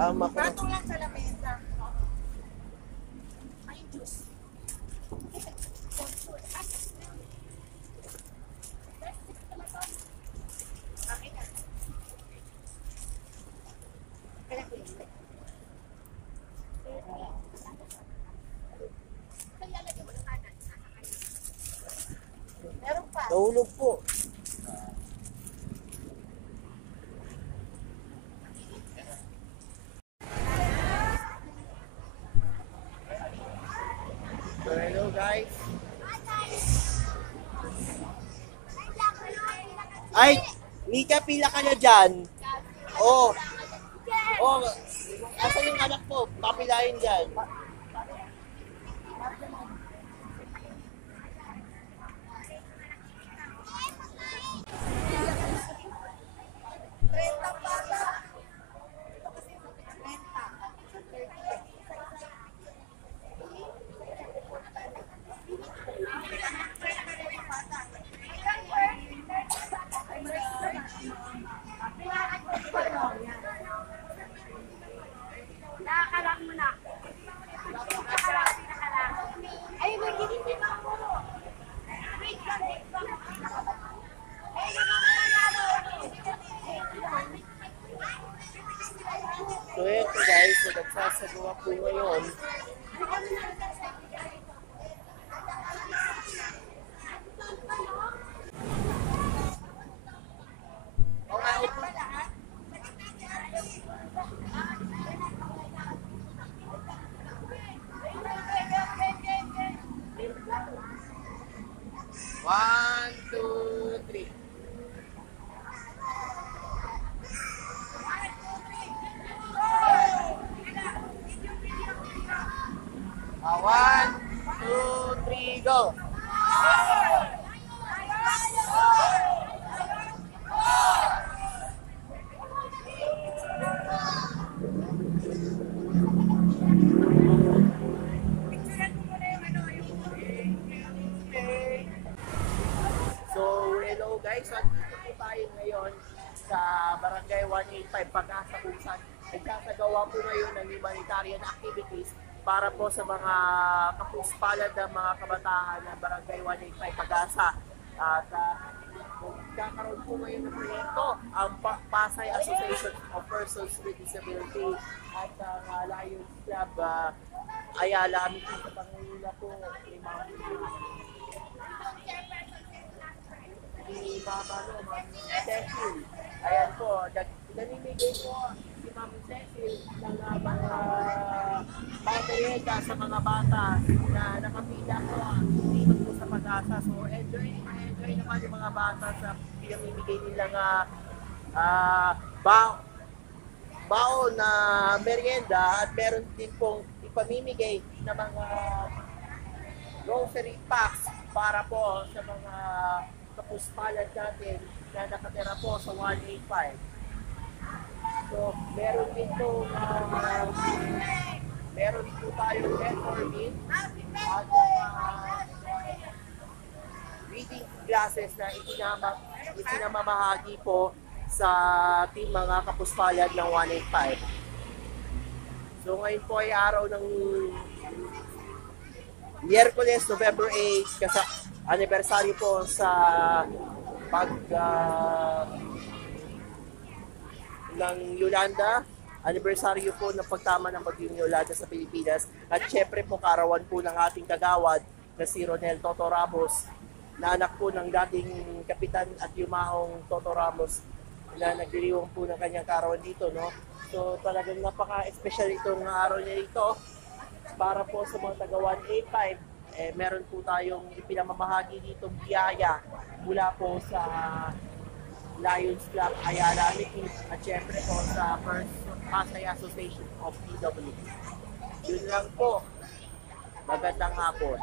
Patong lang sa lamesa. Ay, juice. Meron pa. Nahulog po. So, hello guys. Ay, Mika, pila ka na dyan. Oh. Oh, asan yung anak mo? Papilahin dyan. Nakakarang mo na. Ay, magiging ako. So, ito guys, so nagsasagawa po ngayon. One, two, three. One, two, three, go. So, hello guys. So, dito po tayo ngayon sa Barangay 185 Pag-asa kung saan nagsasagawa po ngayon ng humanitarian activities para po sa mga kapuspalad ng mga kabataan ng Barangay 185 Pag-asa. At magkakaroon po ngayon ng proyekto ang Pasay Association of Persons with Disability at ang Lions Club Ayala amin po sa Pangulila po ni Ma'am Ma'am Cecil. Ayan po, nanimigay po si Ma'am Cecil ng mga pamerienda sa mga bata na nakapila po dito po sa Pag-asa. So enjoy naman yung mga bata sa pinamimigay nilang baon na merienda at meron din pong ipamimigay na mga grocery packs para po sa mga kapuspalad natin na nakatira po sa 185. So, meron din po tayong metformin at reading classes na itinamamahagi po sa team mga kapuspalad ng 185. So, ngayon po ay araw ng Miyerkules, November 8, kasi anniversary po sa ng Yolanda, anniversary po ng pagtama ng bagyong Yolanda sa Pilipinas, at syempre po karawan po ng ating kagawad na si Ronel Toto Ramos, na anak po ng dating kapitan at yumaong Toto Ramos na nagdiriwang po ng kanyang karawan dito, no? So talagang napaka-special itong araw niya ito. Para po sa mga taga 185, meron po tayong ipinamamahagi dito biyaya mula po sa Lions Club Ayala Amity at syempre po sa Pasay Association of PW. Yun lang po. Magandang hapon.